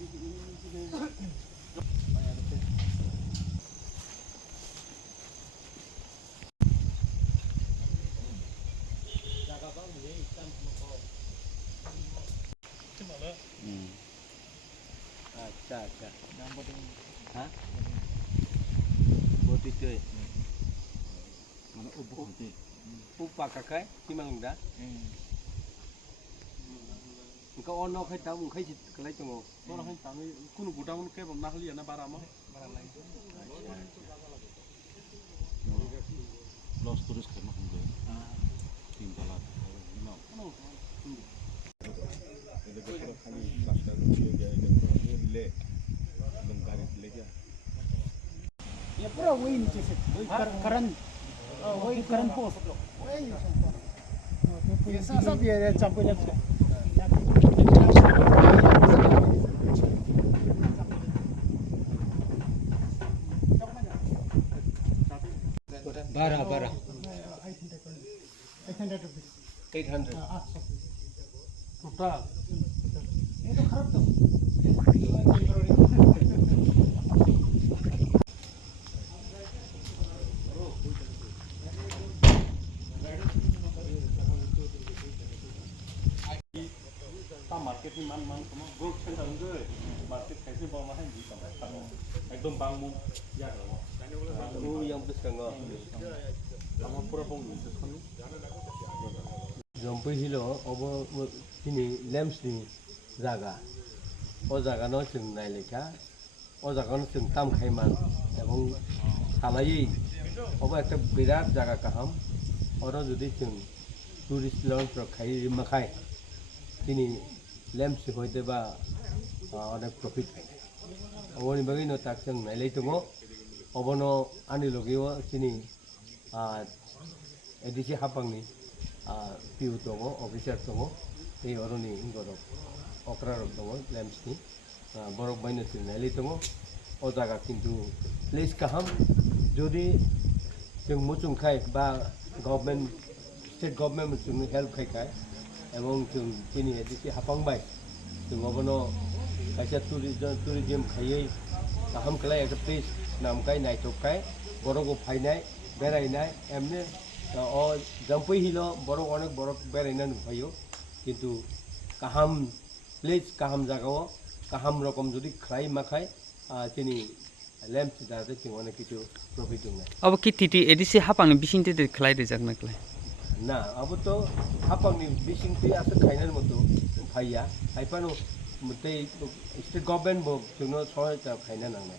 Acha. Hah? Bot itu. Mana upu itu? Upa kakai, timang dah. Engkau ono kai tahu, kai cit kelai tunggu. Orang kai tahu, kunu gudang kai bom nak lihat na barang mah. Los turis kan mah kan. Tinggalan. Itu kalau kali pasal dia le lengkari leja. ये पूरा वही नीचे से वही करन post वही ये सब ये चंपू लेफ्ट बारह 800 रुपीस 800 टोटल ये तो खराब तो market ni man kamu group center enggak market kayak bawa mahal di tempat kamu ekdom bangmu ya kamu Oh yang besar enggak kamu pura pun itu kan Jampui hilo obo sini lamps ni jaga o jaga no जों नायलेखा o jaga no जों tam khaiman এবং সালাই obo একটা বিরাট জায়গা কাহাম ওরা যদি जों tourist launch খাই মাখাই তিনি lamps হইতে বা অনেক প্রফিট হয় অবনি বাগিনো তাক जों नायলাই दङ অবনো আনি লগেও তিনি এডিসি হাপাংনি পিউ दङ অফিসার दङ এই অরনি ইংগরক অক্রারক दङ ল্যাম্পসনি বরক বাইনো जों नायলাই दङ ও জায়গা কিন্তু প্লেস কাহাম যদি जों মুচুংখাই বা গভর্নমেন্ট স্টেট গভর্নমেন্ট जों হেল্প খাইখাই এবং जों दिनै एडिसि हापांबाय जों अबनो खायसे टुरिजम खायै गाहाम खालाय एक प्लेस नामखाय नायथखाय बरगो फायनाय बेरायनाय एमने अ जाम्पुइ हिलो बरग अनेक बरग बेरायना नुफायो किन्तु गाहाम प्लेस गाहाम जागाव गाहाम रकम जुदि खाय माखाय दिनै lamps दादे जों अनेक किछु प्रफिट दङ अब किति एडिसि हापांनि बिसिंते खलायदो जागनाखलाय ना अब तो हापांनि बिसिंते आसे खायनान मतो फाइया खायफानो मते स्टेट गभर्नमेंट बो जोंनो सहायता खायना नांनाय